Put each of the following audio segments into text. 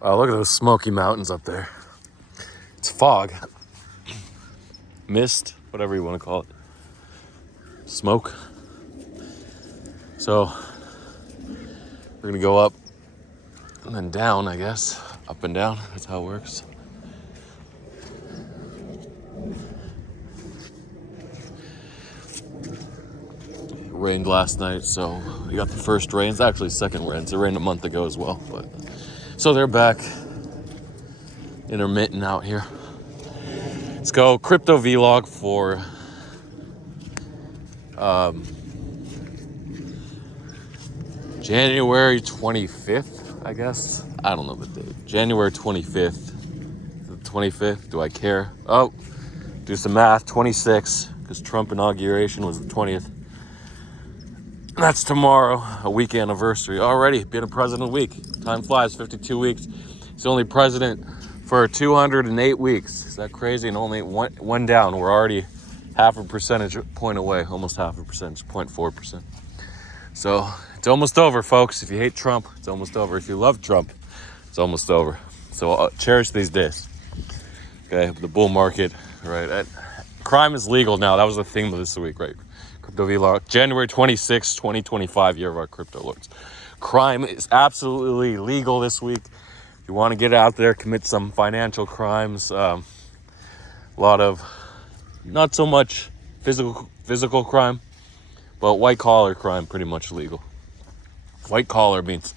Wow, look at those smoky mountains up there. It's fog. Mist, whatever you want to call it. Smoke. So, we're gonna go up and then down, I guess. Up and down, that's how it works. It rained last night, so we got the first rain. It's actually second rains. It rained a month ago as well, but so they're back. Intermittent out here. Let's go crypto vlog for January 25th, I guess. I don't know the date. January 25th. The 25th, do I care? Oh, do some math. 26, because Trump inauguration was the 20th. That's tomorrow, a week anniversary. Already been a president week. Time flies, 52 weeks. He's only president for 208 weeks. Is that crazy? And only one down. We're already half a percentage point away, almost half a percentage, 0.4%. So it's almost over, folks. If you hate Trump, it's almost over. If you love Trump, it's almost over. So cherish these days. Okay, the bull market, right? Crime is legal now. That was the theme of this week, right? Crypto vlog, January 26, 2025, year of our crypto lords. Crime is absolutely legal this week. If you want to get out there, commit some financial crimes, a lot of, not so much physical crime, but white collar crime, pretty much legal. White collar means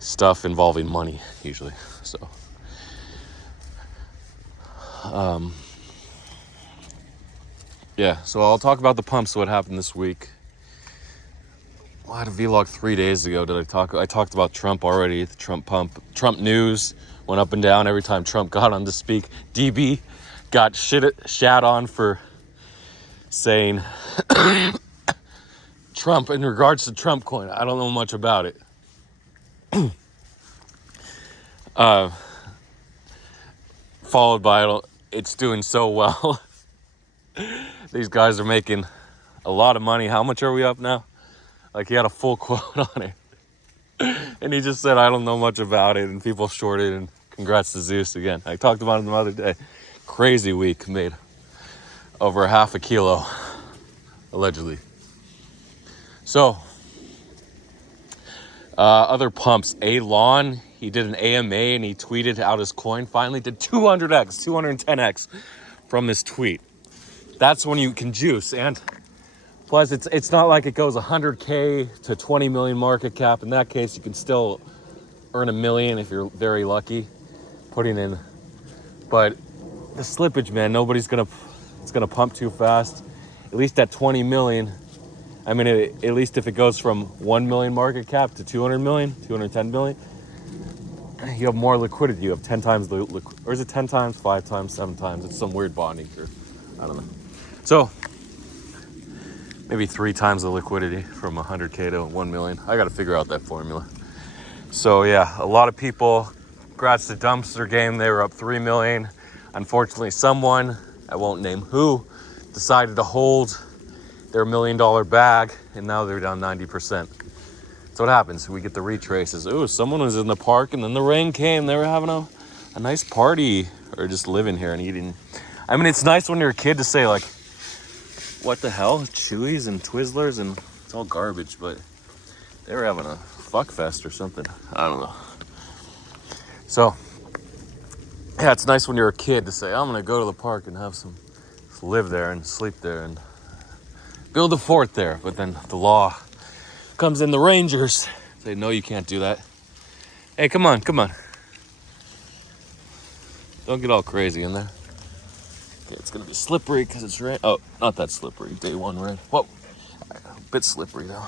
stuff involving money, usually. So, yeah, so I'll talk about the pumps, what happened this week. Well, I had a vlog 3 days ago. I talked about Trump already, the Trump pump. Trump news went up and down every time Trump got on to speak. DB got shat on for saying Trump in regards to Trump coin. I don't know much about it. Followed by, it's doing so well. These guys are making a lot of money. How much are we up now? Like, he had a full quote on it. And he just said, I don't know much about it. And people shorted, and congrats to Zeus again. I talked about it the other day. Crazy week, made over half a kilo, allegedly. So, other pumps. Alon, he did an AMA and he tweeted out his coin. Finally did 200x, 210x from this tweet. That's when you can juice. And plus, it's not like it goes 100K to 20 million market cap. In that case, you can still earn $1 million if you're very lucky putting in. But the slippage, man, it's gonna pump too fast. At least at 20 million. I mean, at least if it goes from 1 million market cap to 200 million, 210 million, you have more liquidity. You have 10 times the liquidity. Or is it 10 times, 5 times, 7 times? It's some weird bonding curve. I don't know. So, maybe 3 times the liquidity from 100K to 1 million. I got to figure out that formula. So yeah, a lot of people, congrats to Dumpster Game. They were up 3 million. Unfortunately, someone, I won't name who, decided to hold their $1 million bag, and now they're down 90%. So what happens? We get the retraces. Ooh, someone was in the park, and then the rain came. They were having a nice party, or just living here and eating. I mean, it's nice when you're a kid to say, like, what the hell? Chewies and Twizzlers, and it's all garbage, but they were having a fuck fest or something. I don't know. So, yeah, it's nice when you're a kid to say, I'm going to go to the park and live there and sleep there and build a fort there. But then the law comes in, the Rangers say, no, you can't do that. Hey, come on. Don't get all crazy in there. Okay, it's going to be slippery because it's rain. Oh, not that slippery. Day one rain. Whoa. A bit slippery, though.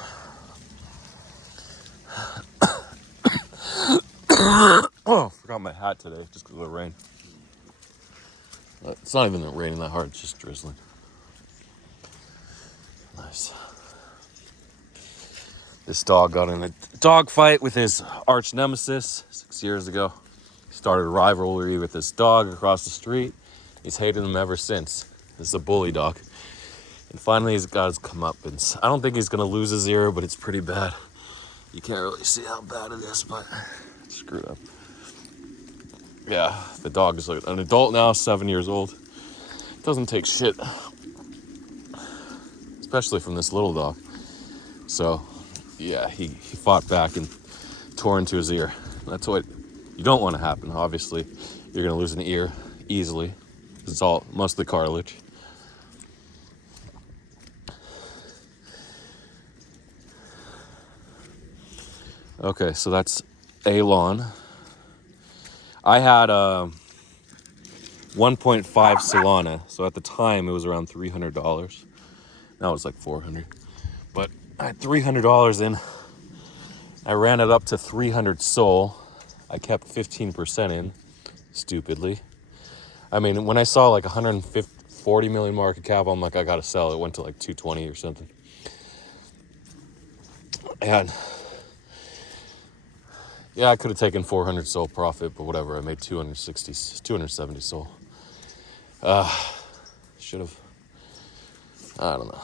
Oh, forgot my hat today just because of the rain. It's not even raining that hard. It's just drizzling. Nice. This dog got in a dog fight with his arch nemesis 6 years ago. He started a rivalry with this dog across the street. He's hated him ever since. This is a bully dog. And finally he's got his comeuppance. I don't think he's going to lose his ear, but it's pretty bad. You can't really see how bad it is, but screwed up. Yeah, the dog is like an adult now, 7 years old. Doesn't take shit, especially from this little dog. So, yeah, he fought back and tore into his ear. That's what you don't want to happen. Obviously, you're gonna lose an ear easily. It's all mostly cartilage. Okay, so that's alon. I had 1.5 Solana, so at the time it was around $300. Now it's like $400. But I had $300 in. I ran it up to 300 Sol. I kept 15% in, stupidly. I mean, when I saw like 140 million market cap, I'm like, I gotta sell. It went to like 220 or something. And yeah, I could have taken 400 Sol profit, but whatever. I made 270 Sol. Should have. I don't know.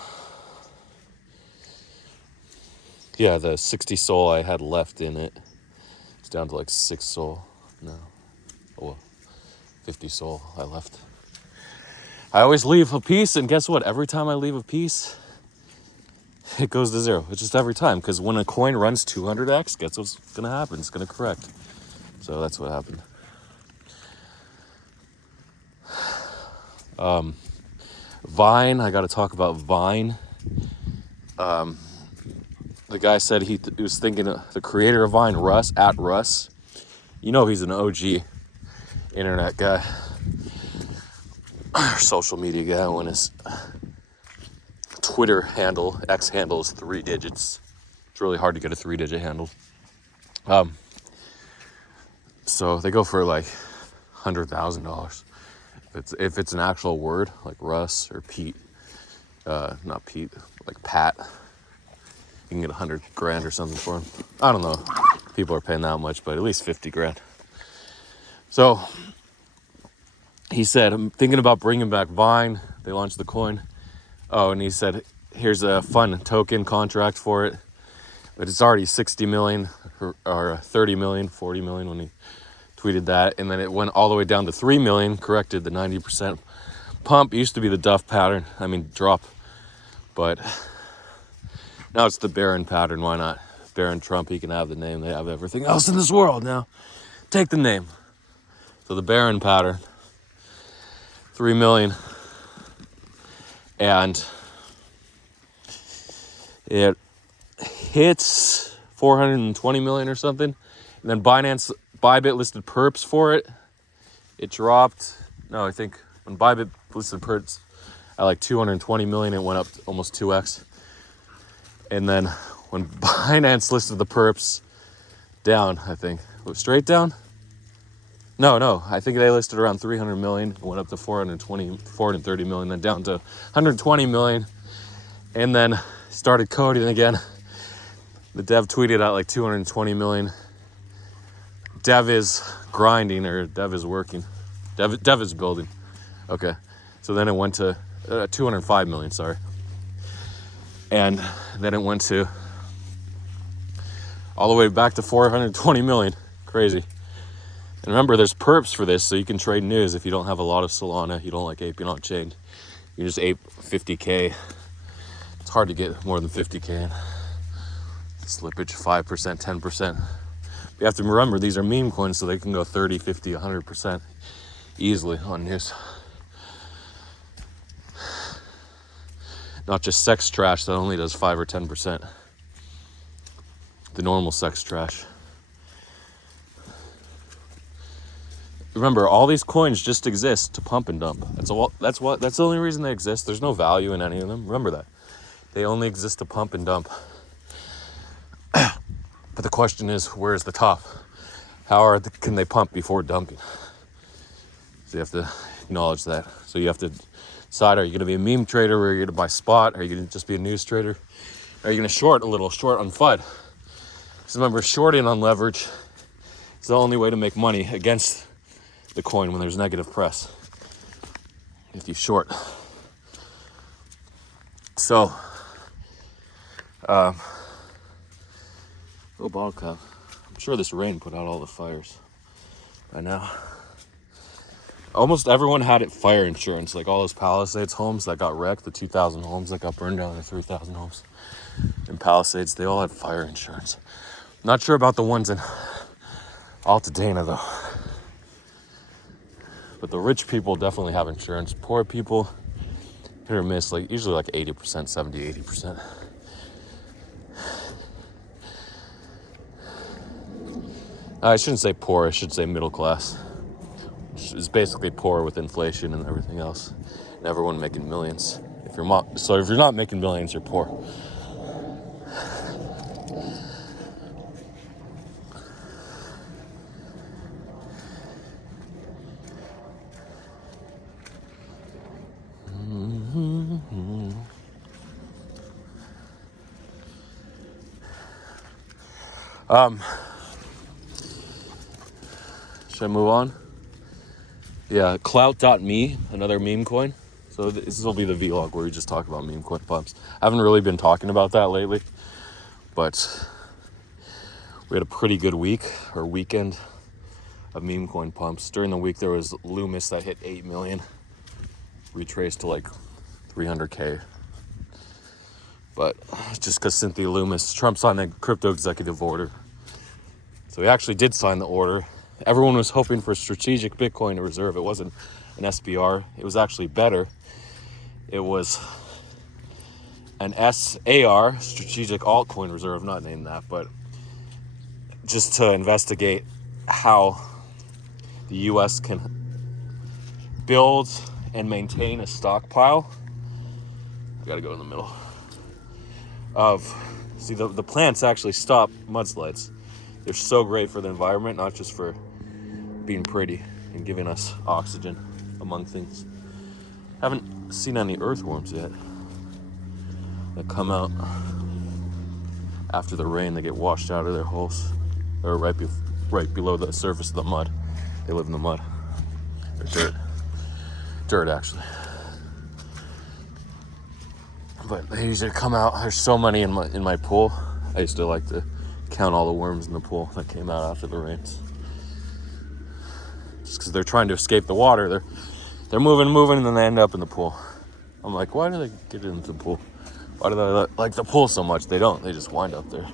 Yeah, the 60 Sol I had left in it, it's down to like 6 Sol now. Oh, well, 50 Sol I left. I always leave a piece, and guess what? Every time I leave a piece, it goes to zero. It's just every time, because when a coin runs 200x, guess what's gonna happen? It's gonna correct. So that's what happened. Vine, I gotta talk about Vine. The guy said he was thinking of the creator of Vine, Russ. You know he's an OG internet guy, social media guy, when his Twitter handle, X handle, is 3 digits. It's really hard to get a 3-digit handle. So they go for like $100,000. If it's an actual word, like Russ or Pete, not Pete, like Pat, you can get $100,000 or something for him. I don't know. People are paying that much, but at least $50,000. So he said, I'm thinking about bringing back Vine. They launched the coin. Oh, and he said, here's a fun token contract for it. But it's already 60 million or 30 million, 40 million when he tweeted that. And then it went all the way down to 3 million, corrected the 90% pump. It used to be the Duff pattern. Drop. But now it's the Barron pattern. Why not? Barron Trump, he can have the name. They have everything else in this world now. Take the name. So the Barron pattern, 3 million. And it hits 420 million or something. And then Bybit listed perps for it. It dropped. No, I think when Bybit listed perps at like 220 million, it went up almost 2x. And then when Binance listed the perps down, I think, straight down? No, I think they listed around 300 million. It went up to 430 million, then down to 120 million. And then started coding again. The dev tweeted out like 220 million. Dev is grinding, or dev is working. Dev is building. Okay. So then it went to 205 million, sorry. And then it went to all the way back to 420 million. Crazy. And remember, there's perps for this, so you can trade news if you don't have a lot of Solana, you don't like aping on chain. You just ape 50K. It's hard to get more than 50K in. Slippage 5%, 10%. You have to remember, these are meme coins, so they can go 30, 50, 100% easily on news. Not just sex trash that only does 5 or 10%. The normal sex trash. Remember, all these coins just exist to pump and dump. That's the only reason they exist. There's no value in any of them. Remember that. They only exist to pump and dump. But the question is, where's the top? Can they pump before dumping? So you have to acknowledge that. So you have to decide, are you going to be a meme trader, or are you going to buy spot? Are you going to just be a news trader? Are you going to short a little, short on FUD? Because remember, shorting on leverage is the only way to make money against the coin when there's negative press. If you short. So, oh, bottle cap. I'm sure this rain put out all the fires by now. Almost everyone had fire insurance, like all those Palisades homes that got wrecked, the 2,000 homes that got burned down, the 3,000 homes in Palisades, they all had fire insurance. Not sure about the ones in Altadena though. But the rich people definitely have insurance. Poor people, hit or miss, like usually like 80%, 70, 80%. I shouldn't say poor, I should say middle class. Is basically poor with inflation and everything else, and everyone making millions. If you're not making millions, you're poor. Should I move on? Yeah, clout.me, another meme coin. So this will be the vlog where we just talk about Memecoin Pumps. I haven't really been talking about that lately, but we had a pretty good week or weekend of Memecoin Pumps. During the week, there was Loomis that hit 8 million. Retraced to like 300K. But just because Cynthia Loomis, Trump signed a crypto executive order. So he actually did sign the order. Everyone was hoping for strategic Bitcoin reserve. It wasn't an SBR. It was actually better. It was an SAR, strategic altcoin reserve, not named that, but just to investigate how the US can build and maintain a stockpile. I gotta go in the middle. The plants actually stop mudslides. They're so great for the environment, not just for being pretty and giving us oxygen, among things. Haven't seen any earthworms yet that come out after the rain. They get washed out of their holes. Or right below the surface of the mud. They live in the mud. Or dirt. Dirt, actually. But they usually come out. There's so many in my pool. I used to like to count all the worms in the pool that came out after the rains. Just because they're trying to escape the water, they're moving, and then they end up in the pool. I'm like, why do they get into the pool? Why do they like the pool so much? They don't. They just wind up there.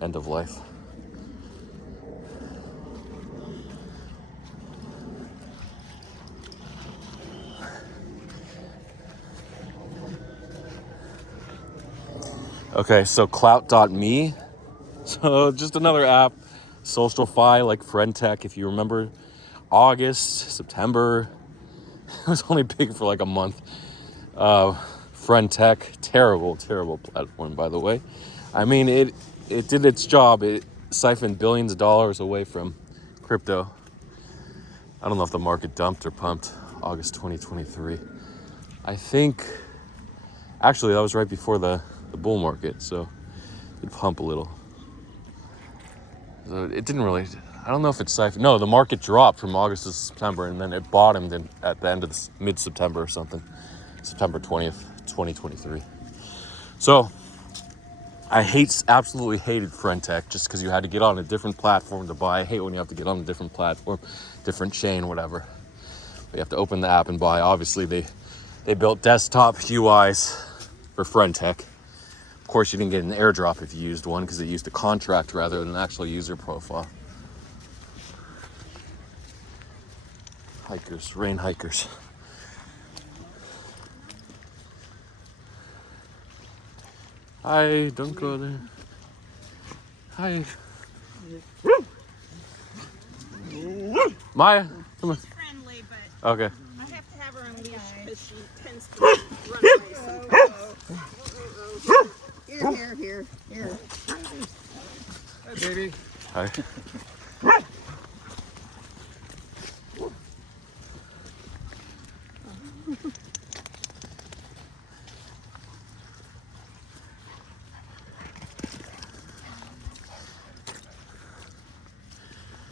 End of life. Okay, so clout.me. So just another app, SocialFi, like FriendTech. If you remember, August, September, it was only big for like a month. FriendTech, terrible platform, by the way. I mean, it did its job. It siphoned billions of dollars away from crypto. I don't know if the market dumped or pumped August 2023. I think, actually, that was right before the bull market, so it pumped a little. So it didn't really, I don't know if it's siphoned. No, the market dropped from August to September, and then it bottomed at the end of mid-September or something. September 20th, 2023. So I absolutely hated FriendTech just because you had to get on a different platform to buy. I hate when you have to get on a different platform, different chain, whatever. But you have to open the app and buy. Obviously, they built desktop UIs for FriendTech. Of course, you didn't get an airdrop if you used one because it used a contract rather than an actual user profile. Hikers, rain hikers. Hi, don't go there. Hi. Maya, come on. She's friendly, but Okay. I have to have her on leash because she tends to run away sometimes. Here. Hi, baby. Hi.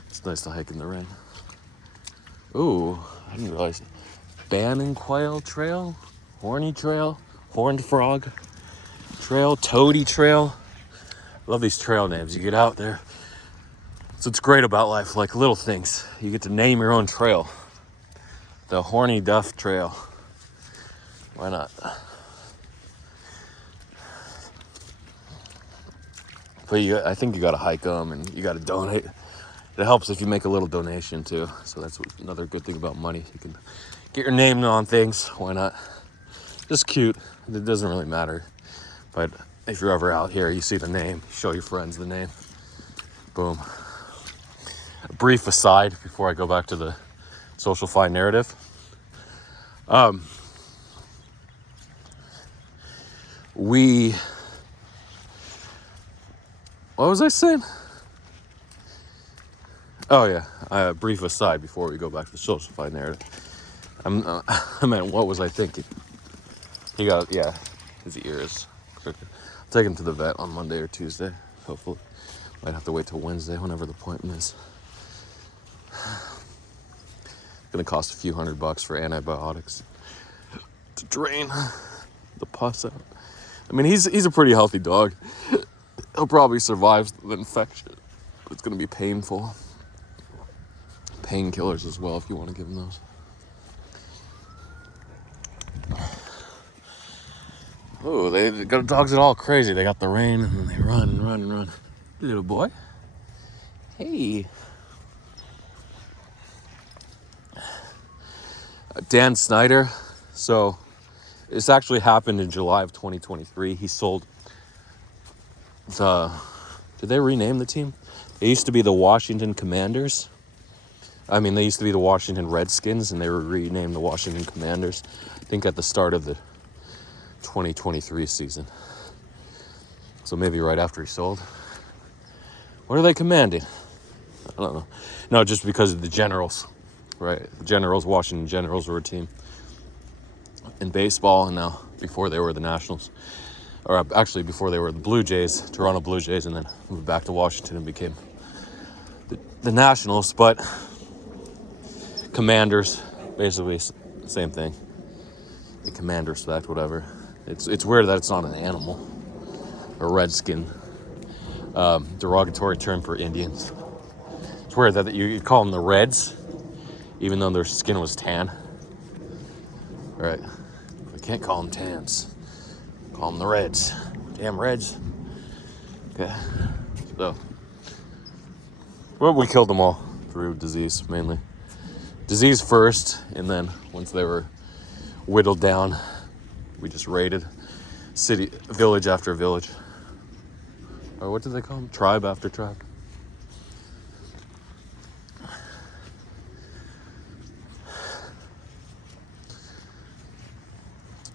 It's nice to hike in the rain. Ooh, I didn't realize. Bannon Quail Trail, Horny Trail, Horned Frog Trail, Toady Trail. Love these trail names. You get out there, So it's great about life, like little things. You get to name your own trail. The Horny Duff Trail. Why not? But I think you gotta hike them and you gotta donate. It helps if you make a little donation too. So that's another good thing about money. You can get your name on things. Why not? Just cute. It doesn't really matter. But if you're ever out here, you see the name, show your friends the name. Boom. A brief aside before I go back to the social fi narrative. What was I saying? Oh yeah, a brief aside before we go back to the social fi narrative. I meant, what was I thinking? His ears crooked. I'll take him to the vet on Monday or Tuesday, hopefully. Might have to wait till Wednesday, whenever the appointment is. It's gonna cost a few $100 for antibiotics to drain the pus out. I mean, he's a pretty healthy dog. He'll probably survive the infection. It's gonna be painful. Painkillers as well, if you want to give him those. Oh, they got dogs that all crazy. They got the rein and then they run and run and run. Little boy. Hey. Dan Snyder. So this actually happened in July of 2023. He sold did they rename the team? They used to be the Washington Commanders. I mean, they used to be the Washington Redskins, and they were renamed the Washington Commanders, I think at the start of the 2023 season. So maybe right after he sold. What are they commanding? I don't know. No, just because of the Generals, right? The Generals, Washington Generals were a team in baseball, and now before they were the Nationals. Or actually before they were the Blue Jays, Toronto Blue Jays, and then moved back to Washington and became the Nationals. But Commanders, basically same thing. The command respect, whatever. It's weird that it's not an animal. A redskin. Derogatory term for Indians. It's weird that you call them the Reds, even though their skin was tan. Right. We can't call them tans. Call them the Reds. Damn Reds. Okay. So, well, we killed them all through disease, mainly. Disease first, and then once they were whittled down, we just raided city, village after village. Or what do they call them? Tribe after tribe.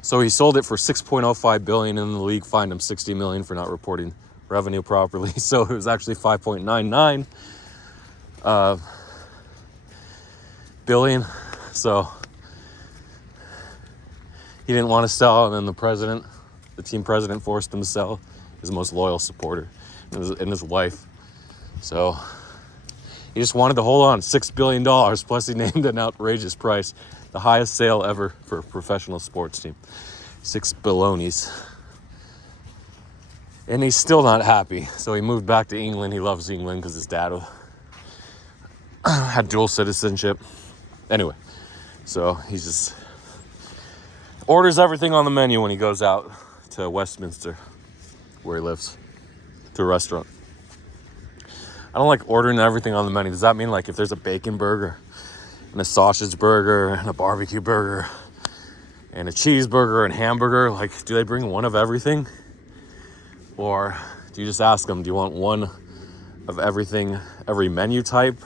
So he sold it for $6.05 billion, and the league fined him $60 million for not reporting revenue properly. So it was actually $5.99 billion. So he didn't want to sell, and then the team president forced him to sell, his most loyal supporter and his wife. So he just wanted to hold on, $6 billion, plus he named an outrageous price, the highest sale ever for a professional sports team. 6 balonies. And he's still not happy. So he moved back to England. He loves England because his dad had dual citizenship. Anyway, so he just orders everything on the menu when he goes out to Westminster, where he lives, to a restaurant. I don't like ordering everything on the menu. Does that mean like if there's a bacon burger and a sausage burger and a barbecue burger and a cheeseburger and hamburger, like do they bring one of everything? Or do you just ask them, do you want one of everything, every menu type?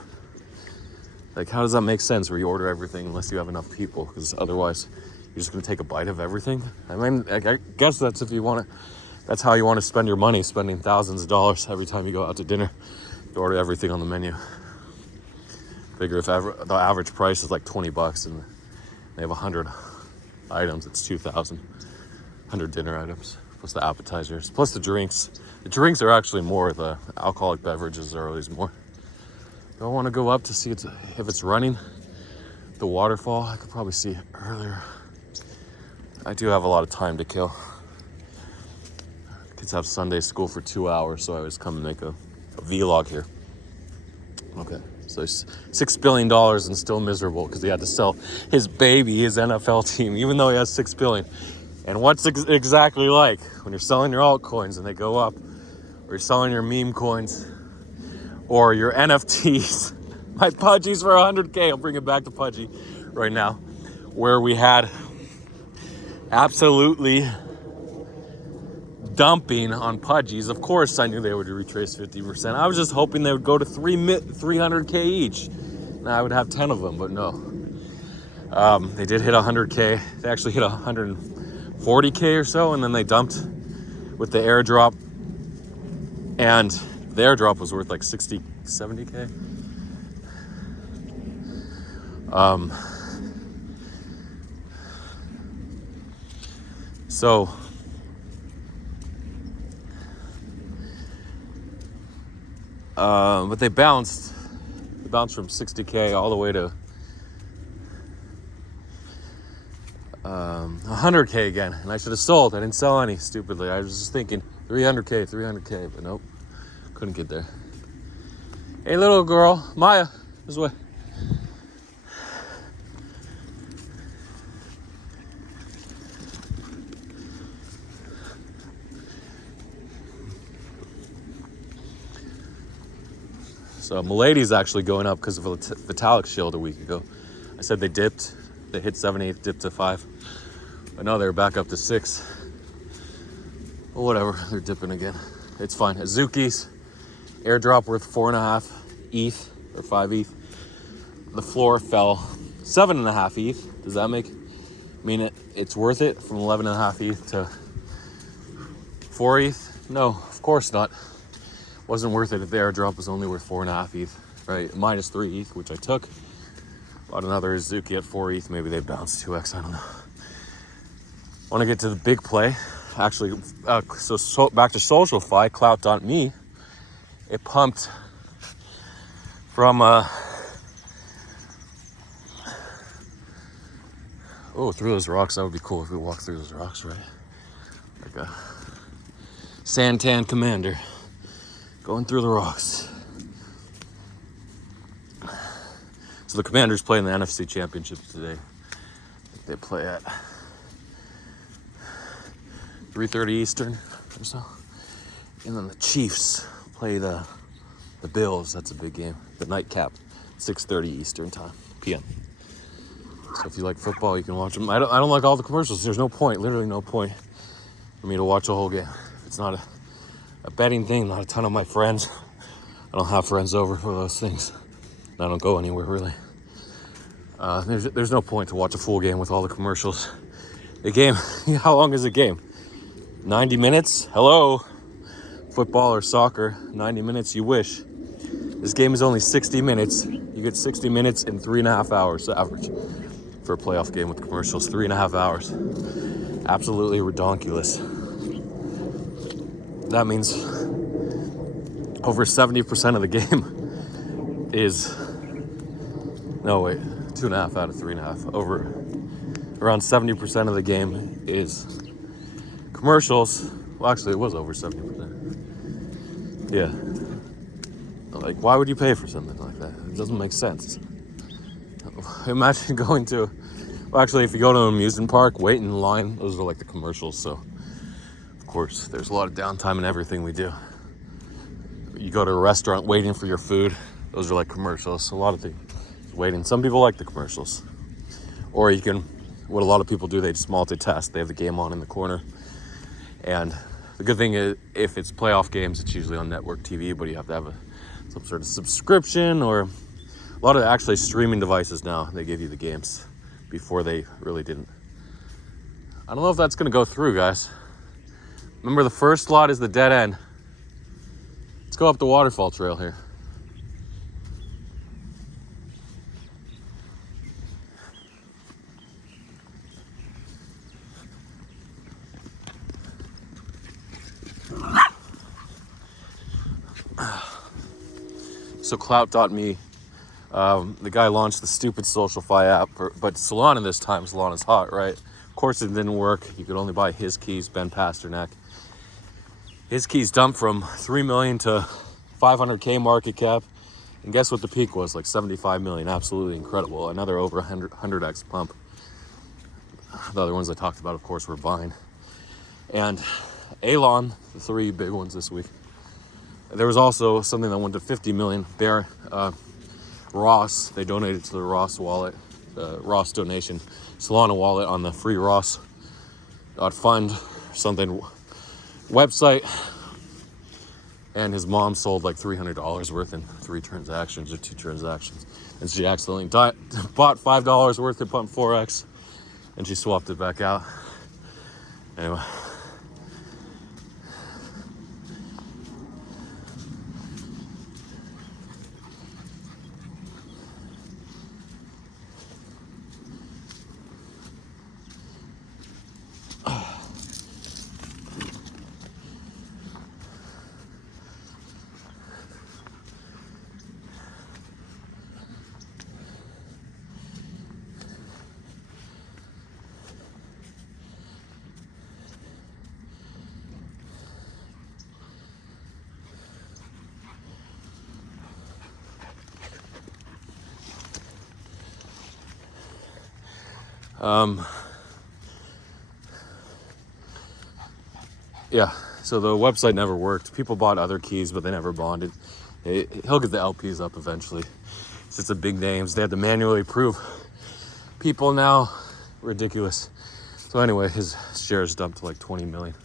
Like, how does that make sense where you order everything unless you have enough people? Because otherwise you're just gonna take a bite of everything. I mean, I guess that's if you want to, that's how you want to spend your money, spending thousands of dollars every time you go out to dinner. You order everything on the menu. Figure if the average price is like $20 and they have 100 items, it's 2,000. 100 dinner items, plus the appetizers, plus the drinks. The drinks are actually more, the alcoholic beverages are always more. Do I want to go up to see if it's running? The waterfall, I could probably see it earlier. I do have a lot of time to kill. Kids have Sunday school for 2 hours, so I always come and make a vlog here. Okay, so he's $6 billion and still miserable because he had to sell his baby, his NFL team, even though he has $6 billion. And what's exactly like when you're selling your altcoins and they go up, or you're selling your meme coins, or your NFTs. My Pudgies for 100K. I'll bring it back to Pudgy right now, where we had absolutely dumping on Pudgies. Of course, I knew they would retrace 50%. I was just hoping they would go to 300K each, and I would have 10 of them, but no. They did hit 100K. They actually hit 140K or so, and then they dumped with the airdrop. And the airdrop was worth like 60, 70K. So but they bounced from 60K all the way to 100K again, and I should have sold. I didn't sell any, stupidly. I was just thinking 300K, but nope, couldn't get there. Hey, little girl, Maya, this way. So Milady's actually going up because of a Vitalik shield a week ago. I said they dipped. They hit 7/8, dipped to 5. But now they're back up to 6. Well, whatever, they're dipping again. It's fine. Azuki's airdrop worth 4.5 ETH or 5 ETH. The floor fell 7.5 ETH. Does that mean it's worth it from 11.5 ETH to 4 ETH? No, of course not. Wasn't worth it if the airdrop was only worth 4.5 ETH, right? Minus 3 ETH, which I took. Bought another Azuki at 4 ETH. Maybe they bounced 2x, I don't know. Want to get to the big play. Actually, so back to SocialFi, Clout.me. It pumped from, through those rocks. That would be cool if we walked through those rocks, right? Like a Santan commander. Going through the rocks. So the Commanders play in the NFC Championship today. They play at 3:30 Eastern or so. And then the Chiefs play the Bills. That's a big game. The nightcap, 6:30 Eastern time, PM. So if you like football, you can watch them. I don't like all the commercials. There's no point, literally no point for me to watch a whole game. It's not a betting thing, not a ton of my friends. I don't have friends over for those things. I don't go anywhere really. There's no point to watch a full game with all the commercials. The game, how long is a game? 90 minutes? Hello? Football or soccer, 90 minutes, you wish. This game is only 60 minutes. You get 60 minutes in 3.5 hours average for a playoff game with commercials. 3.5 hours. Absolutely redonkulous. That means over 70% of the game is, no wait, 2.5 out of 3.5. Over around 70% of the game is commercials. Well, actually, it was over 70%. Yeah. Like, why would you pay for something like that? It doesn't make sense. Imagine going to, well, actually, if you go to an amusement park, wait in line, those are like the commercials, so of course, there's a lot of downtime in everything we do. You go to a restaurant waiting for your food, those are like commercials. A lot of things waiting. Some people like the commercials. Or you can, what a lot of people do, they just multitask. They have the game on in the corner. And the good thing is, if it's playoff games, it's usually on network TV, but you have to have some sort of subscription, or a lot of actually streaming devices now, they give you the games. Before they really didn't. I don't know if that's going to go through, guys. Remember, the first lot is the dead end. Let's go up the waterfall trail here. So Clout.me, the guy launched the stupid SocialFi app, but Solana this time. Solana's hot, right? Of course it didn't work. You could only buy his keys, Ben Pasternak. His keys dumped from 3 million to 500K market cap And guess what the peak was? Like 75 million. Absolutely incredible. Another over 100x pump. The other ones I talked about, of course, were Vine. And Alon, the 3 big ones this week. There was also something that went to 50 million. Ross, they donated to the Ross wallet, Ross donation, Solana wallet on the free Ross.fund something website. And his mom sold like $300 worth in 3 transactions or 2 transactions. And she accidentally bought $5 worth of Pump 4X and she swapped it back out. Anyway. Yeah, so the website never worked. People bought other keys, but they never bonded. He'll get the LPs up eventually. It's just the big names. They had to manually approve people now. Ridiculous. So anyway, his shares dumped to like 20 million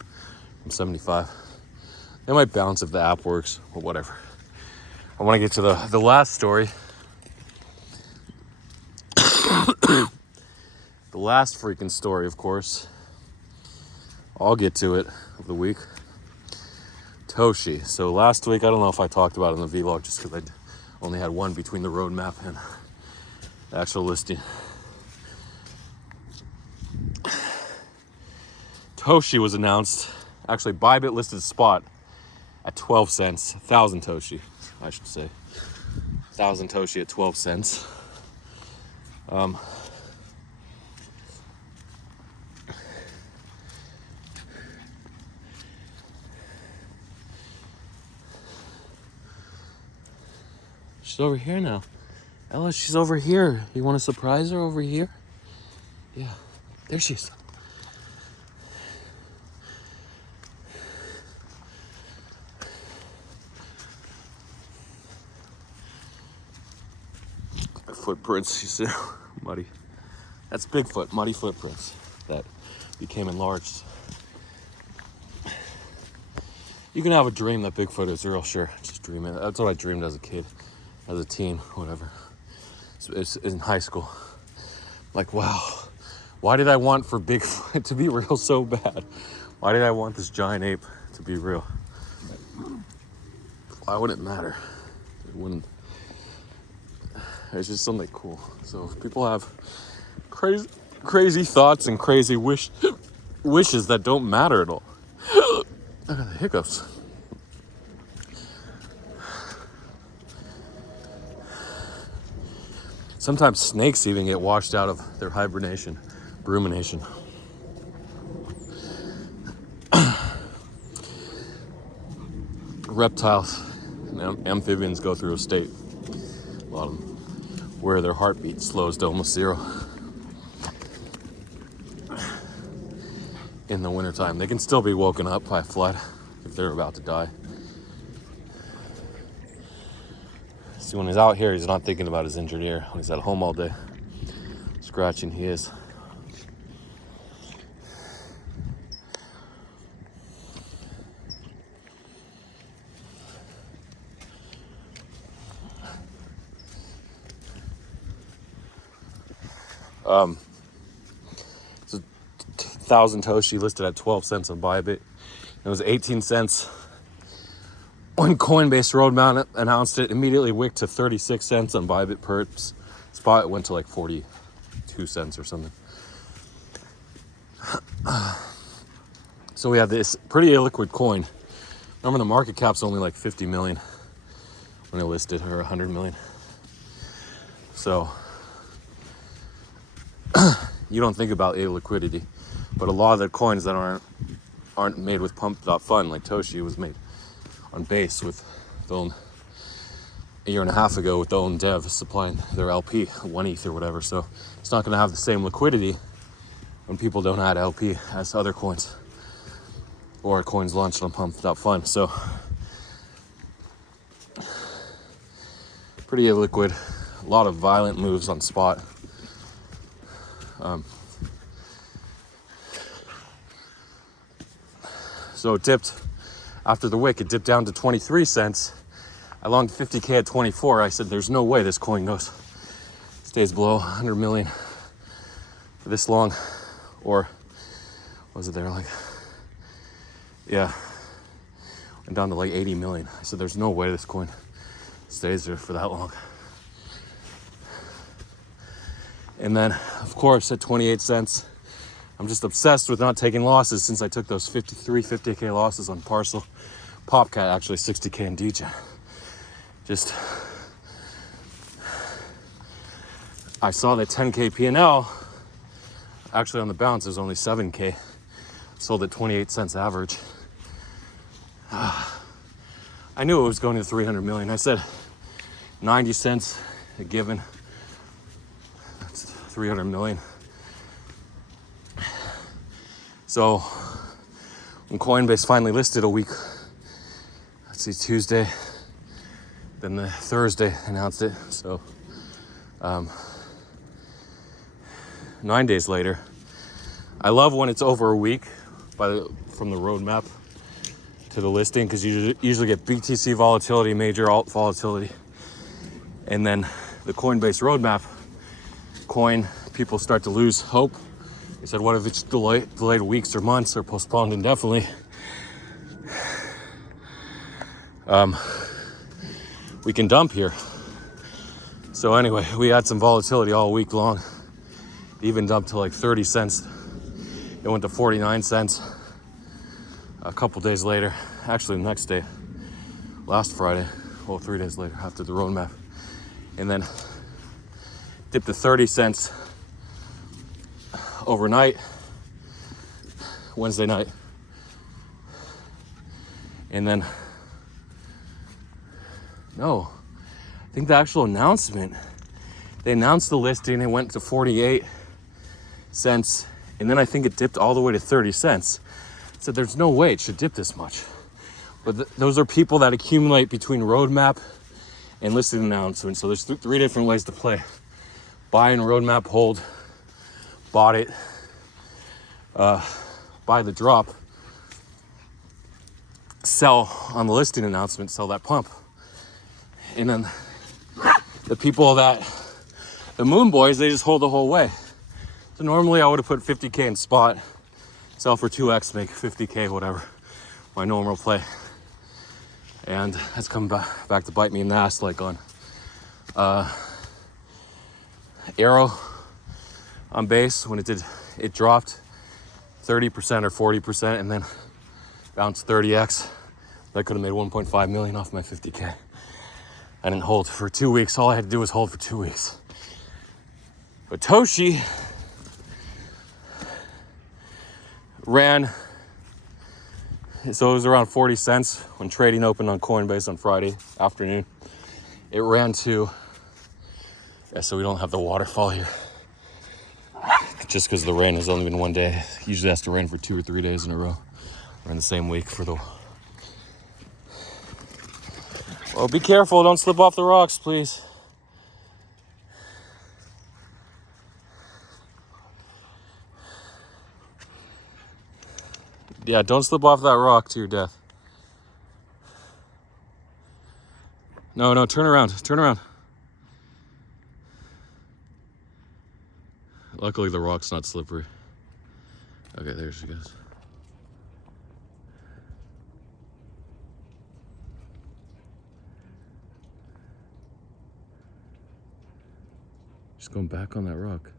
from 75. They might bounce if the app works, or whatever. I want to get to the last story. The last freaking story, of course. I'll get to it of the week. Toshi. So last week, I don't know if I talked about it in the vlog just because I only had one between the roadmap and the actual listing. Toshi was announced. Actually, Bybit listed spot at 12 cents. 1,000 Toshi, I should say. 1,000 Toshi at 12 cents. She's over here now. Ella, she's over here. You want to surprise her over here? Yeah, there she is. Footprints, you see, muddy. That's Bigfoot, muddy footprints that became enlarged. You can have a dream that Bigfoot is real, sure. Just dream it. That's what I dreamed as a kid, as a teen, whatever. It's in high school. Like, wow, why did I want for Bigfoot to be real so bad? Why did I want this giant ape to be real? Why would it matter? It wouldn't. It's just something cool. So if people have crazy thoughts and crazy wishes that don't matter at all. I got the hiccups. Sometimes snakes even get washed out of their hibernation, rumination. Reptiles and amphibians go through a state, a lot of them, where their heartbeat slows to almost zero. In the wintertime, they can still be woken up by a flood if they're about to die. See, when he's out here, he's not thinking about his injured ear. When he's at home all day, scratching, he is. It's 1,000 Toshi listed at 12 cents on Bybit. It was 18 cents when Coinbase Roadmap announced it. Immediately wicked to 36 cents on Bybit Perps. Spot went to like 42 cents or something. So we have this pretty illiquid coin. Remember, the market cap's only like 50 million when it listed, or 100 million. So you don't think about illiquidity, but a lot of the coins that aren't made with pump.fun, like Toshi was made on base with a year and a half ago with the own dev supplying their LP, 1 ETH or whatever. So it's not going to have the same liquidity when people don't add LP as other coins or coins launched on pump.fun. So pretty illiquid, a lot of violent moves on spot. So it dipped after the wick, it dipped down to 23 cents. I longed 50K at 24. I said, there's no way this coin stays below 100 million for this long. Or was it there like, yeah, went down to like 80 million. I said, there's no way this coin stays there for that long. And then, of course, at 28 cents, I'm just obsessed with not taking losses since I took those 50K losses on Parcel. Popcat, actually 60K in DJ. Just, I saw that 10K P&L, actually on the bounce, there's only 7K. Sold at 28 cents average. I knew it was going to 300 million. I said 90 cents a given. That's 300 million. So when Coinbase finally listed a week, let's see, Tuesday, then the Thursday announced it. So 9 days later, I love when it's over a week from the roadmap to the listing, because you usually get BTC volatility, major alt volatility, and then the Coinbase roadmap coin, people start to lose hope. They said, what if it's delayed weeks or months or postponed indefinitely? We can dump here. So anyway, we had some volatility all week long. It even dumped to like 30 cents. It went to 49 cents a couple days later. Actually, the next day, last Friday, well, 3 days later after the roadmap. And then dipped to 30 cents overnight, Wednesday night. And then, no, I think the actual announcement, they announced the listing, it went to 48 cents, and then I think it dipped all the way to 30 cents. So there's no way it should dip this much. But those are people that accumulate between roadmap and listing announcement. So there's three different ways to play. Buy and roadmap, hold, bought it, buy the drop, sell on the listing announcement, sell that pump. And then the people the moon boys, they just hold the whole way. So normally I would have put 50K in spot, sell for 2x, make 50K, whatever, my normal play. And that's come back to bite me in the ass, like on Arrow on base, when it dropped 30% or 40% and then bounced 30x. I could have made 1.5 million off my 50K. I didn't hold for 2 weeks. All I had to do was hold for 2 weeks. But Toshi ran, so it was around 40 cents when trading opened on Coinbase on Friday afternoon. It ran to, yeah, so we don't have the waterfall here. Just because the rain has only been 1 day. It usually has to rain for 2 or 3 days in a row. Or in the same week for the... Well, be careful, don't slip off the rocks, please. Yeah, don't slip off that rock to your death. No, turn around, turn around. Luckily the rock's not slippery. Okay, there she goes. She's going back on that rock.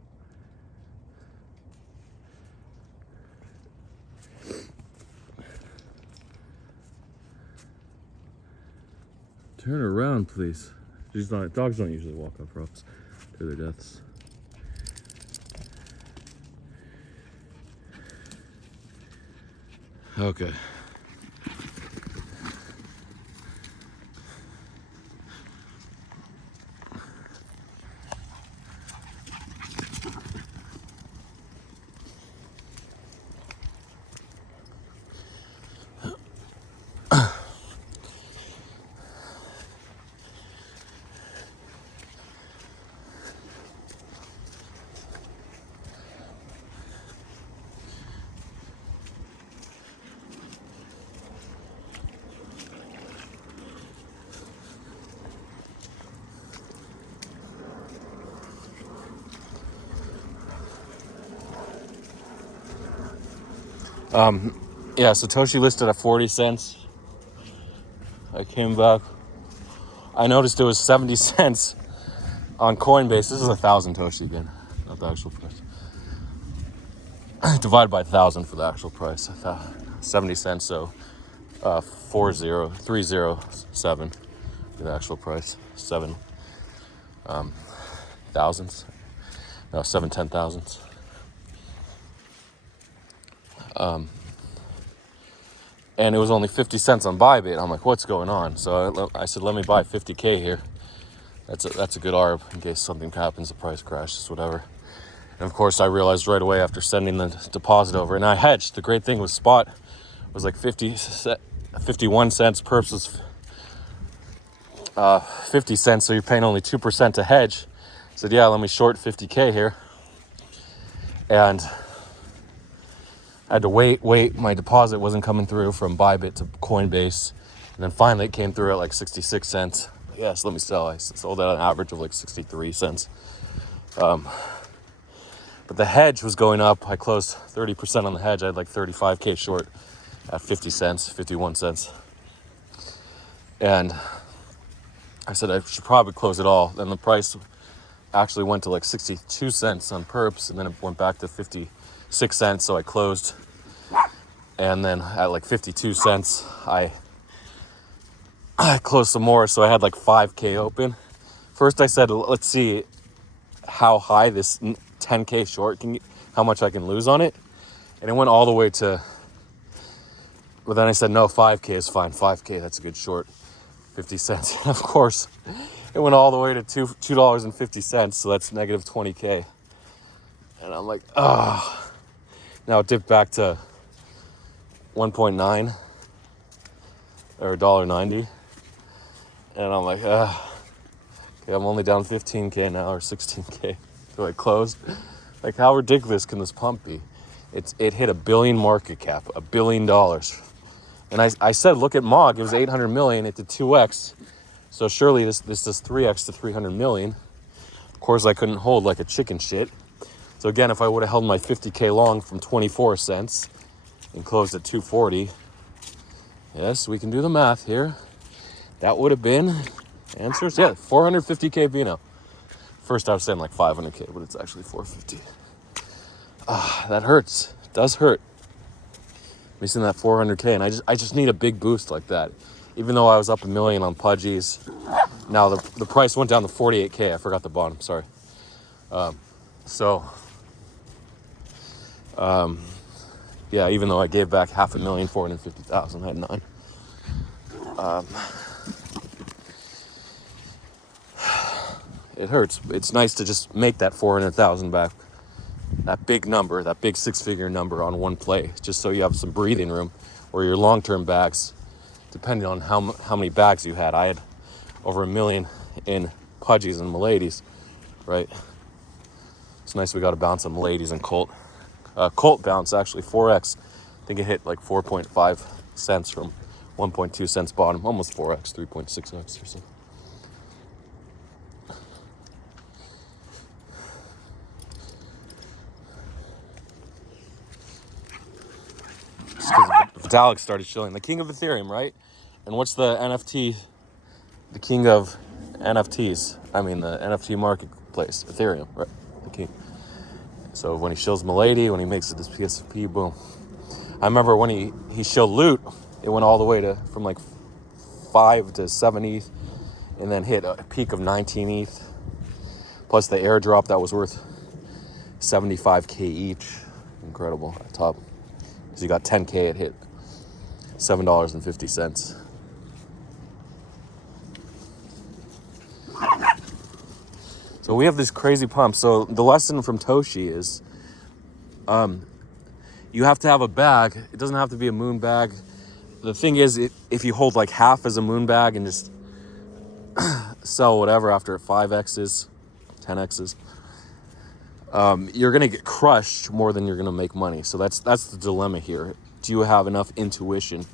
Turn around, please. Dogs don't usually walk off rocks to their deaths. Okay. Yeah, so Toshi listed at 40 cents. I came back. I noticed it was 70 cents on Coinbase. This is 1,000 Toshi again, not the actual price. Divided by 1,000 for the actual price. 70 cents, so 307 for the actual price. 7 thousands. No, 7 ten thousandths. And it was only 50 cents on Bybit. I'm like, what's going on? So I said, let me buy 50K here. That's a good ARB in case something happens, the price crashes, whatever. And of course, I realized right away after sending the deposit over, and I hedged. The great thing with spot was like 51 cents. Perps was 50 cents, so you're paying only 2% to hedge. I said, yeah, let me short 50K here. And I had to wait. My deposit wasn't coming through from Bybit to Coinbase. And then finally it came through at like 66 cents. Yes, let me sell. I sold at an average of like 63 cents. But the hedge was going up. I closed 30% on the hedge. I had like 35K short at 50 cents, 51 cents. And I said I should probably close it all. Then the price actually went to like 62 cents on perps, and then it went back to 56 cents, so I closed. And then at like 52 cents, I closed some more, so I had like 5K open. First I said, let's see how high this 10K short can get, how much I can lose on it. And it went all the way to, but then I said, no, 5K is fine. 5K, that's a good short. 50 cents. And of course, it went all the way to $2.50, so that's negative 20K. And I'm like, ah. Now it dipped back to 1.9 or $1.90. And I'm like, okay, I'm only down 15K now, or 16K. So I closed. Like, how ridiculous can this pump be? It hit $1 billion market cap, $1 billion. And I said, look at MOG, it was 800 million, it did 2x. So surely this does 3x to 300 million. Of course, I couldn't hold like a chicken shit. So again, if I would have held my 50K long from 24 cents and closed at 240, yes, we can do the math here. That would have been, answers, yeah, 450K Vino. First I was saying like 500K, but it's actually 450. That hurts, it does hurt. Missing that 400K, and I just need a big boost like that. Even though I was up $1 million on Pudgies, now the price went down to 48K. I forgot the bottom, sorry. Yeah, even though I gave back $500,450,000, I had 9. It hurts. It's nice to just make that 400,000 back. That big number, that big 6-figure number on one play, just so you have some breathing room, or your long-term bags, depending on how many bags you had. I had over $1 million in Pudgies and Miladies, right? It's nice we got a bounce on Miladies and Colt. Colt bounce actually 4x. I think it hit like 4.5 cents from 1.2 cents bottom, almost 4x, 3.6x or something. Vitalik started shilling, the king of Ethereum, right? And what's the NFT, the king of NFTs? I mean, the NFT marketplace, Ethereum, right? The king. So when he shills Milady, when he makes it this PSP, boom. I remember when he shilled Loot, it went all the way to from like 5 to 7 ETH, and then hit a peak of 19 ETH. Plus the airdrop that was worth 75K each. Incredible at the top. So you got 10K, it hit $7.50. So we have this crazy pump. So the lesson from Toshi is you have to have a bag. It doesn't have to be a moon bag. The thing is, if you hold like half as a moon bag and just sell whatever after 5Xs, 10Xs, you're going to get crushed more than you're going to make money. So that's the dilemma here. Do you have enough intuition?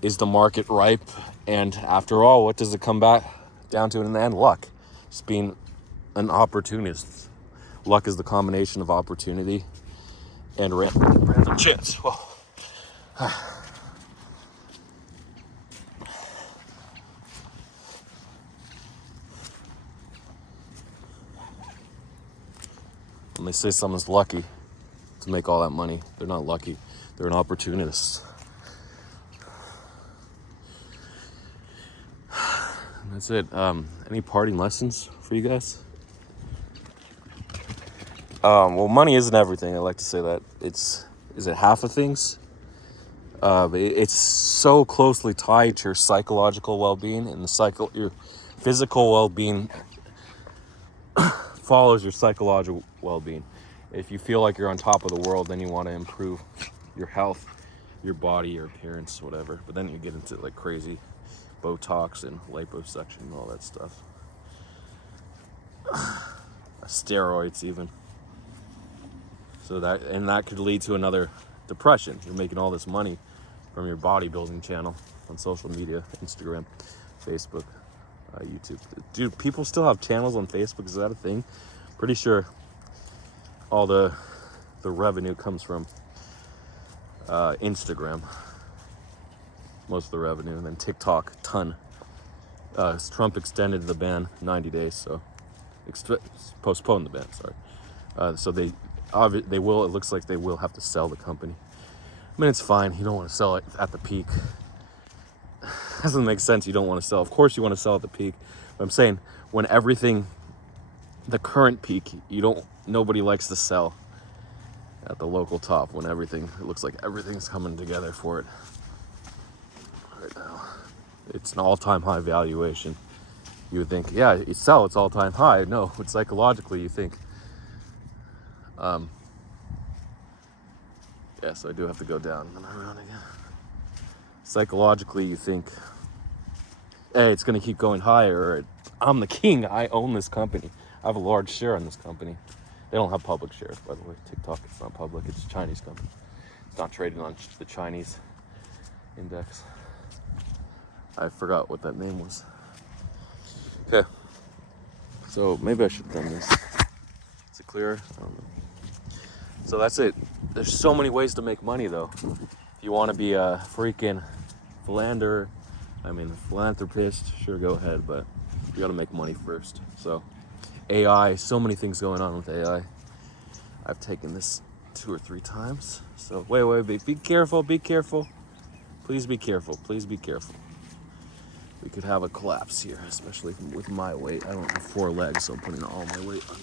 Is the market ripe? And after all, what does it come back down to in the end? Luck. Just being an opportunist. Luck is the combination of opportunity and random chance. Whoa. When they say someone's lucky to make all that money, they're not lucky. They're an opportunist. And that's it. Any parting lessons for you guys? Well, money isn't everything. I like to say that. Is it half of things? It's so closely tied to your psychological well-being, and your physical well-being follows your psychological well-being. If you feel like you're on top of the world, then you want to improve your health, your body, your appearance, whatever. But then you get into like crazy Botox and liposuction and all that stuff. Steroids even. So that could lead to another depression. You're making all this money from your bodybuilding channel on social media, Instagram, Facebook, YouTube. Dude, people still have channels on Facebook. Is that a thing? Pretty sure all the revenue comes from Instagram. Most of the revenue, and then TikTok, ton. Trump extended the ban 90 days, so postponed the ban. Sorry. So they will. It looks like they will have to sell the company. I mean, it's fine. You don't want to sell it at the peak. Doesn't make sense. You don't want to sell. Of course, you want to sell at the peak. But I'm saying when the current peak, nobody likes to sell at the local top when it looks like everything's coming together for it right now. It's an all-time high valuation. You would think, yeah, you sell, it's all-time high. No, it's psychologically you think. Yes, I do have to go down and around again. Psychologically, you think, hey, it's going to keep going higher. Or, I'm the king. I own this company. I have a large share in this company. They don't have public shares, by the way. TikTok, it's not public. It's a Chinese company. It's not traded on the Chinese index. I forgot what that name was. Okay. So maybe I should have done this. Is it clearer? I don't know. So that's it. There's so many ways to make money, though. If you want to be a freaking philanthropist, sure, go ahead, but you got to make money first. So AI, so many things going on with AI. I've taken this 2 or 3 times. So wait, be careful. Please be careful. We could have a collapse here, especially with my weight. I don't have 4 legs, so I'm putting all my weight on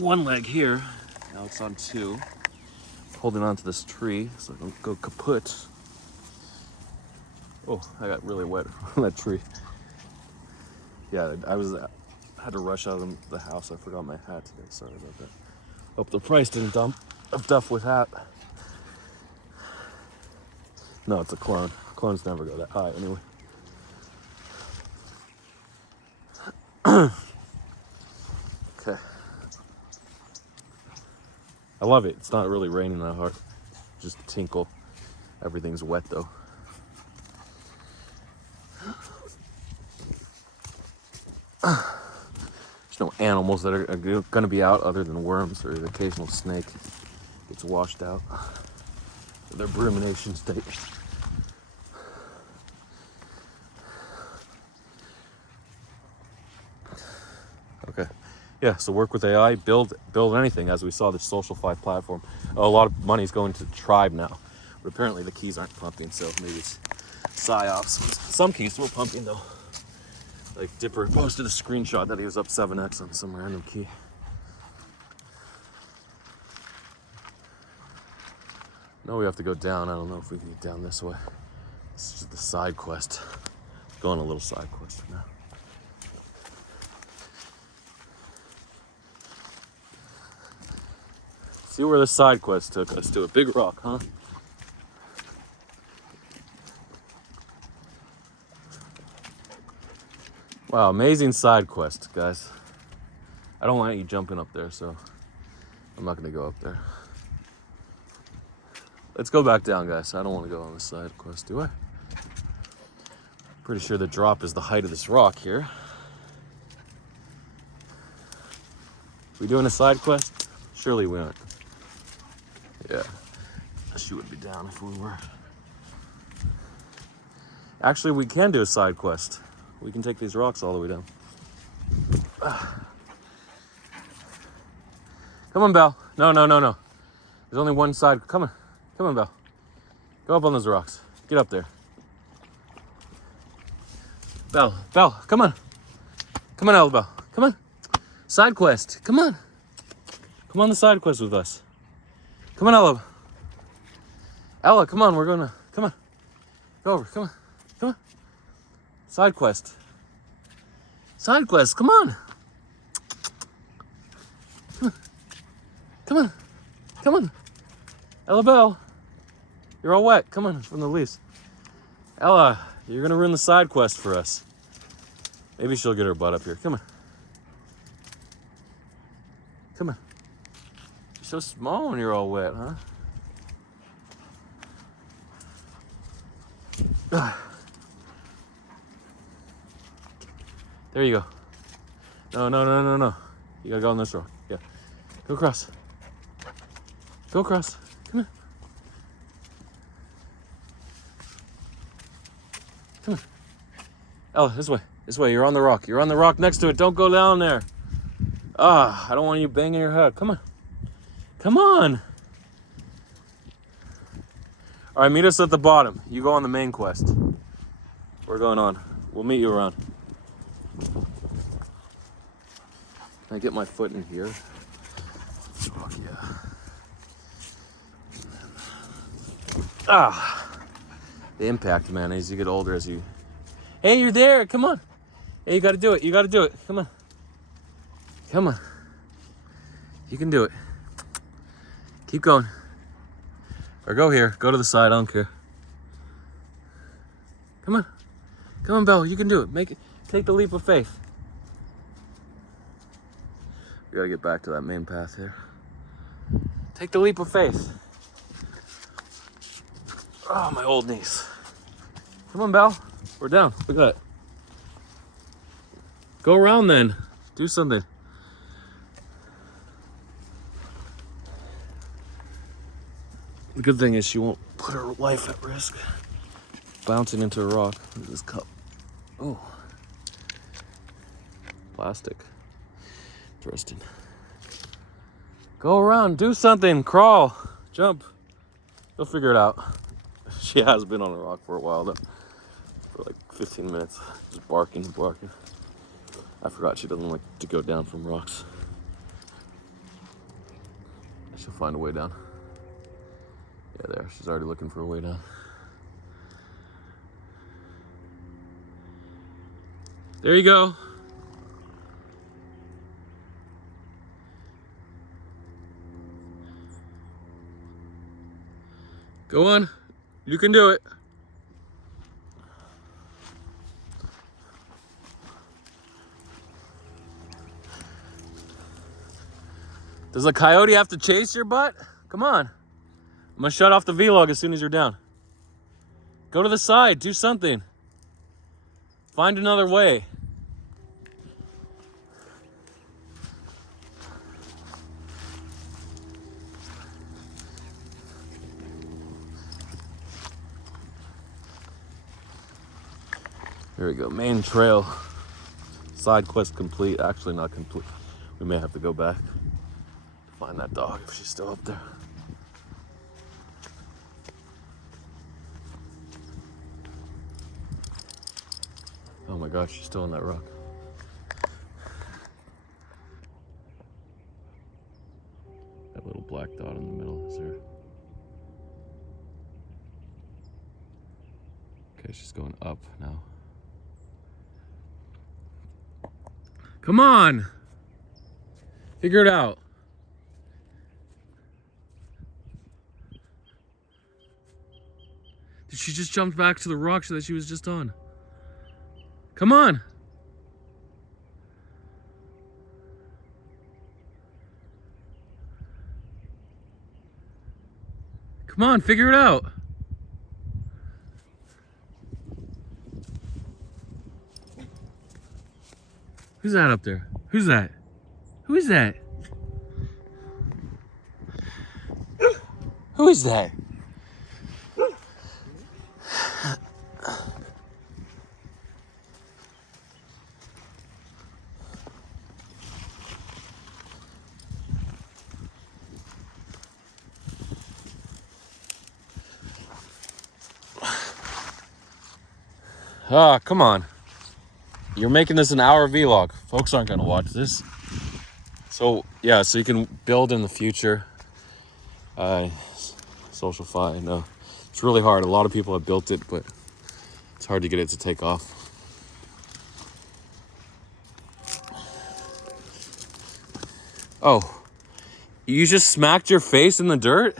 1 leg here. Now it's on 2. Holding on to this tree so I don't go kaput. Oh, I got really wet on that tree. Yeah, I had to rush out of the house. I forgot my hat today. Sorry about that. Hope the price didn't dump a Duff with hat. No, it's a clone. Clones never go that high anyway. Okay. I love it. It's not really raining that hard. Just a tinkle. Everything's wet though. There's no animals that are going to be out other than worms or the occasional snake gets washed out. Their rumination state. Okay. Yeah, so work with AI, build anything, as we saw the SocialFi platform. A lot of money's going to Tribe now. But apparently the keys aren't pumping, so maybe it's psyops. Some keys were pumping though. Like Dipper posted a screenshot that he was up 7x on some random key. No, we have to go down. I don't know if we can get down this way. It's just the side quest. Going a little side quest now. See where the side quest took us to. A big rock, huh? Wow, amazing side quest, guys. I don't want you jumping up there, so I'm not gonna go up there. Let's go back down, guys. I don't want to go on this side quest, do I? Pretty sure the drop is the height of this rock here. We doing a side quest? Surely we aren't. Yeah. She would be down if we were. Actually, we can do a side quest. We can take these rocks all the way down. Come on, Belle. No. There's only one side. Come on, Belle. Go up on those rocks. Get up there. Belle, come on. Come on, Ella, Belle. Come on. Side quest. Come on. Come on the side quest with us. Come on, Ella. Ella, come on. We're going to... Come on. Go over. Come on. Come on. Side quest. Side quest. Come on. Come on. Come on. Ella Belle. You're all wet. Come on, from the leaves. Ella, you're going to ruin the side quest for us. Maybe she'll get her butt up here. Come on. Come on. You're so small when you're all wet, huh? There you go. No. You gotta go on this rock. Yeah. Go across. Go across. Come on. Come on. Ella, this way. This way. You're on the rock. You're on the rock next to it. Don't go down there. I don't want you banging your head. Come on. Come on. All right, meet us at the bottom. You go on the main quest. We're going on. We'll meet you around. Can I get my foot in here? Fuck yeah. The impact, man, as you get older, as you... Hey, you're there. Come on. Hey, you got to do it. You got to do it. Come on. Come on. You can do it. Keep going. Or go here. Go to the side. I don't care. Come on. Come on, Belle. You can do it. Make it. Take the leap of faith. We gotta get back to that main path here. Take the leap of faith. Oh, my old knees. Come on, Belle. We're down. Look at that. Go around then. Do something. The good thing is she won't put her life at risk. Bouncing into a rock with this cup. Oh. Plastic. Interesting. Go around, do something, crawl, jump. You'll figure it out. She has been on a rock for a while though. For like 15 minutes. Just barking. I forgot she doesn't like to go down from rocks. She'll find a way down. Yeah, there. She's already looking for a way down. There you go. Go on. You can do it. Does a coyote have to chase your butt? Come on. I'm gonna shut off the vlog as soon as you're down. Go to the side, do something. Find another way. There we go, main trail. Side quest complete, actually not complete. We may have to go back to find that dog if she's still up there. Oh my gosh, she's still on that rock. That little black dot in the middle is there. Okay, she's going up now. Come on! Figure it out. Did she just jump back to the rock that she was just on? Come on! Come on, figure it out. Who's that up there? Who's that? Who is that? Who is that? Ah, come on. You're making this an hour vlog. Folks aren't gonna watch this. So yeah, so you can build in the future. Social fi, no. It's really hard. A lot of people have built it, but it's hard to get it to take off. Oh, you just smacked your face in the dirt?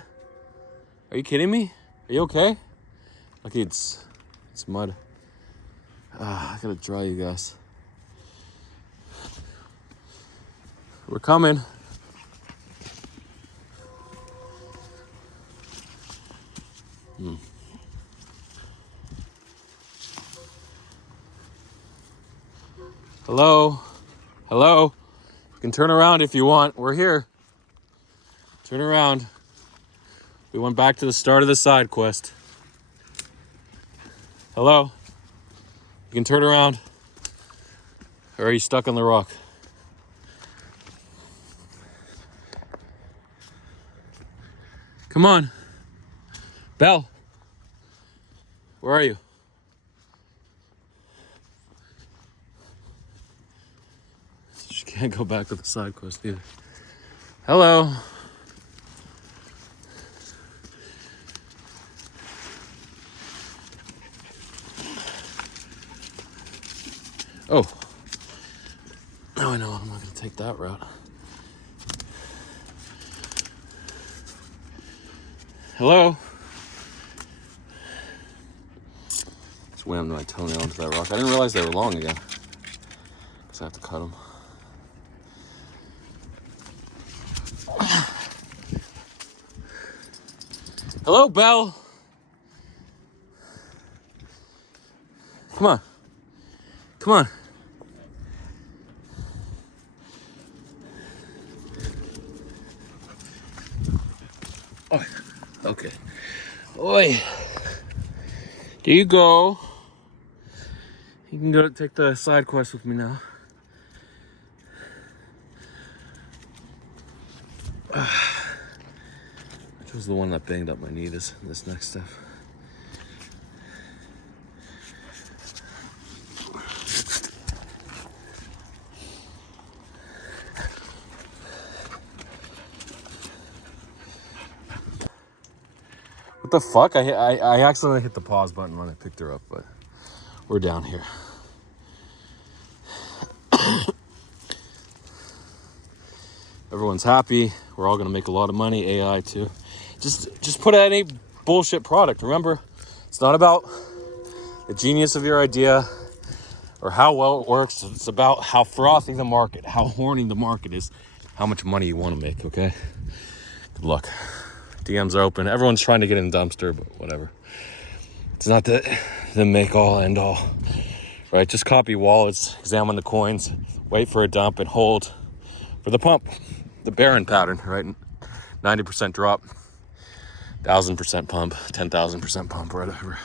Are you kidding me? Are you okay? Look, it's mud. I gotta dry you guys. We're coming. Hello? Hello? You can turn around if you want. We're here. Turn around. We went back to the start of the side quest. Hello? You can turn around. Or are you stuck on the rock? Come on. Belle. Where are you? She can't go back to the side quest either. Hello. Oh. Now I know I'm not gonna take that route. Hello? Just whammed my toenail into that rock. I didn't realize they were long again. Guess I have to cut them. Hello, Belle. Come on. Come on. Oh, okay. Oi. Here you go. You can go take the side quest with me now. Which was the one that banged up my knee, this next step. What the fuck? I accidentally hit the pause button when I picked her up, but we're down here. Everyone's happy. We're all gonna make a lot of money. AI too. Just put out any bullshit product. Remember, it's not about the genius of your idea or how well it works. It's about how frothy the market, how horny the market is, how much money you want to make. Okay. Good luck. DMs are open. Everyone's trying to get in dumpster, but whatever. It's not the make all end all, right? Just copy wallets, examine the coins, wait for a dump, and hold for the pump, the barron pattern, right? 90% drop, 1,000% pump, 10,000% pump, whatever.